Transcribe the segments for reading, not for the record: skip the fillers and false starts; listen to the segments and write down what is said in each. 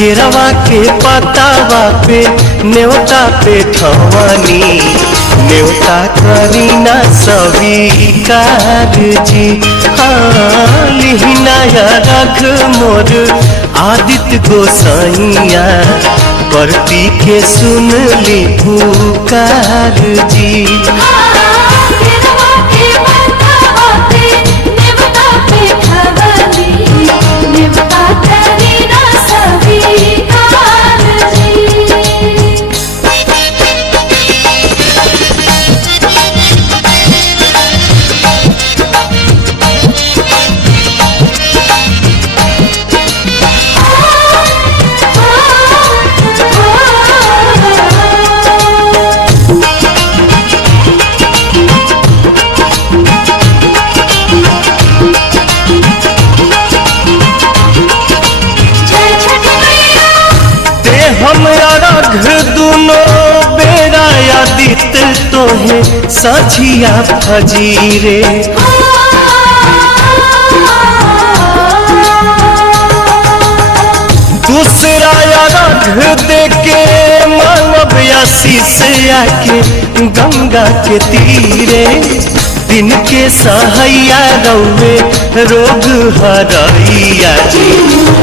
केरवा के पतावा पे न्योता पे ठवानी न्योता करीना स्वीकार जी। हाँ लिहिनाया रख मोर आदित्य गोसाइया परती के सुन ली पुकार जी। दोनों बेरा आदित तोहे साझिया फजीरे दूसरा रघ दे के मानव आशीष आके गंगा के तीरे दिन के सहैया रौवे रोग हरैया जी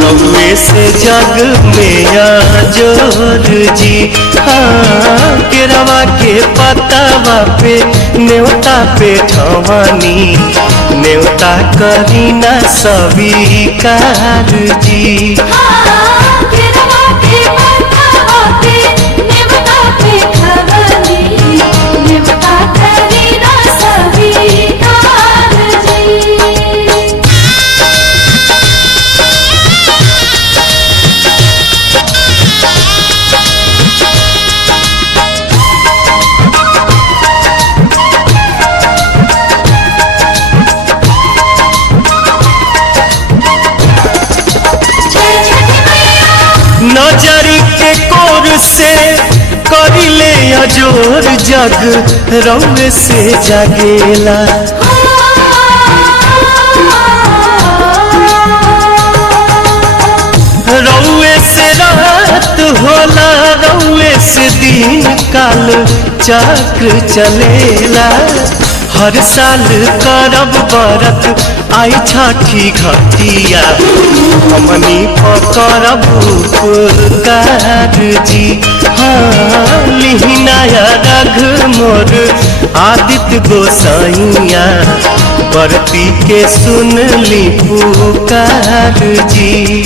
रौवे से जग में जोर जी। हाँ केरवा के पतावा पे न्योता पे ठवानी न्योता करीना स्वीकार जी। नजरी के कोर से करिले अजोर जग रौवे से जागेला रौवे से रात होला रौवे से दिन काल चक्र चलेला। हर साल करब बरत आई छठी घटिया हमनी पकड़ब उपकार जी। हाँ लिहिनाया रघ मोर आदित्य गोसाइया परती के सुन ली पुकार जी।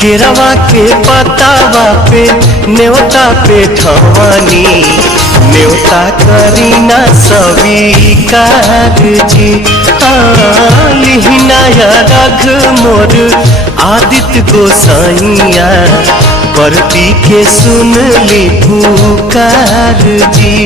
केरवा के पतावा पे न्योता पे ठवानी न्योता करीना स्वीकार जी। हाँ लिहिनाया रघ मोर आदित्य गोसाइया परती के सुन ली पुकार जी।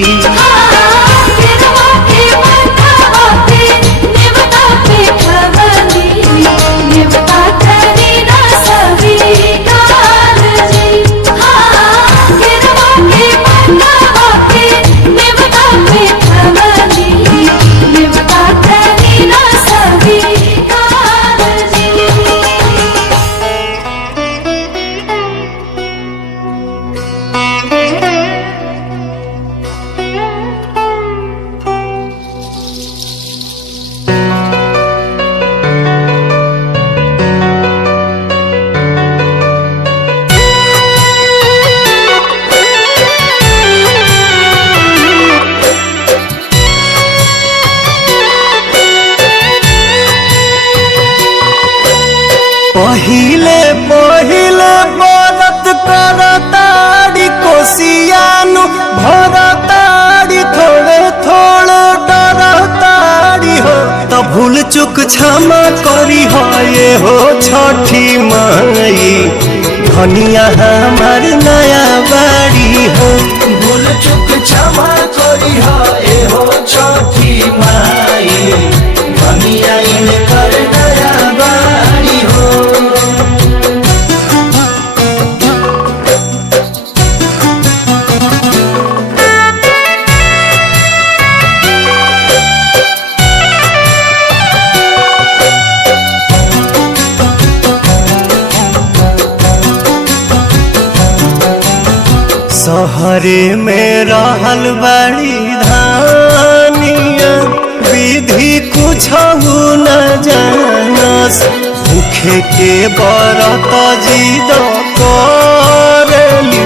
पहिले पहिले बरत करताड़ी कोसियानु भरताड़ी थोड़े थोड़े डरताड़ी हो तो भूल चुक क्षमा करी हो ये हो छठी माई धनिया हमार नया बाड़ी हो। भूल चुक क्षमा करी हो ये हो छठी माई धनिया इनकर नया बाड़ी हो। सहरे में रहल बड़ी धानिया विधि कुछ न जानस भूखे के बरत जिद करली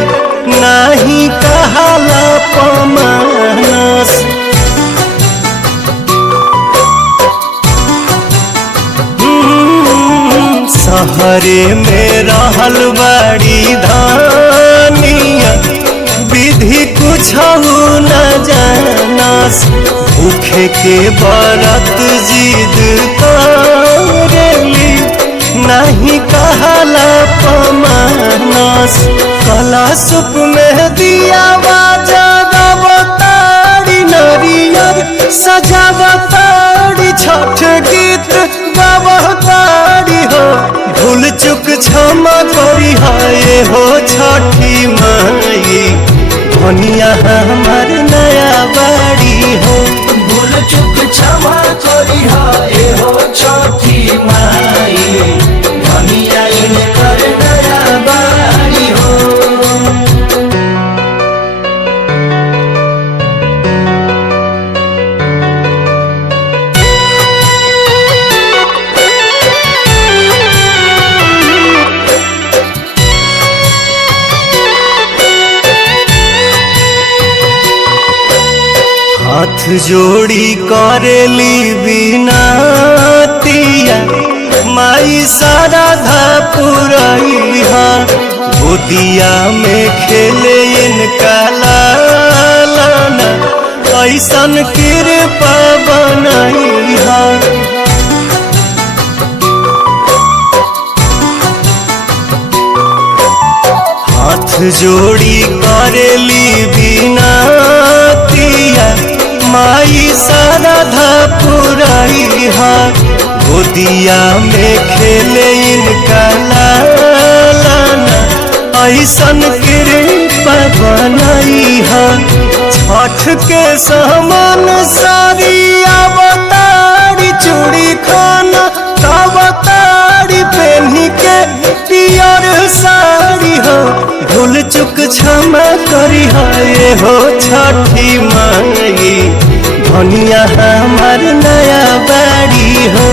नहीं कहाला पमानस सहरे में रहल बड़ी धानिया विधि कुछ न जानस भूखे के बरत जिद करली नहीं कहला पमानस कला सुप में दिया जगवतारी नरियर सजावतारी छठ गीत गवतारी हो भूल चुक क्षमा करी है हो छठी माई धनिया हमार नया बाड़ी हो भूल चुक क्षमा करी है हो छठी माई धनिया इनकर नया बाड़ी हो। हाथ जोड़ी करेली बिनतिया माई साराधा पुरैहा गोदिया में खेले इनका लालना ऐसन कृपा बनैहा हाथ जोड़ी करेली बिनतिया माई साराधा पुरैहा गोदिया में खेले इनका लालना ऐसन कृपा बनैहा छठ के समान सारी अवतारी चूड़ी खाना अवतारी पहनी के पियर साड़ी हो भूल चुक क्षमा करी है हो छठी माई धनिया हमार नया बाड़ी हो।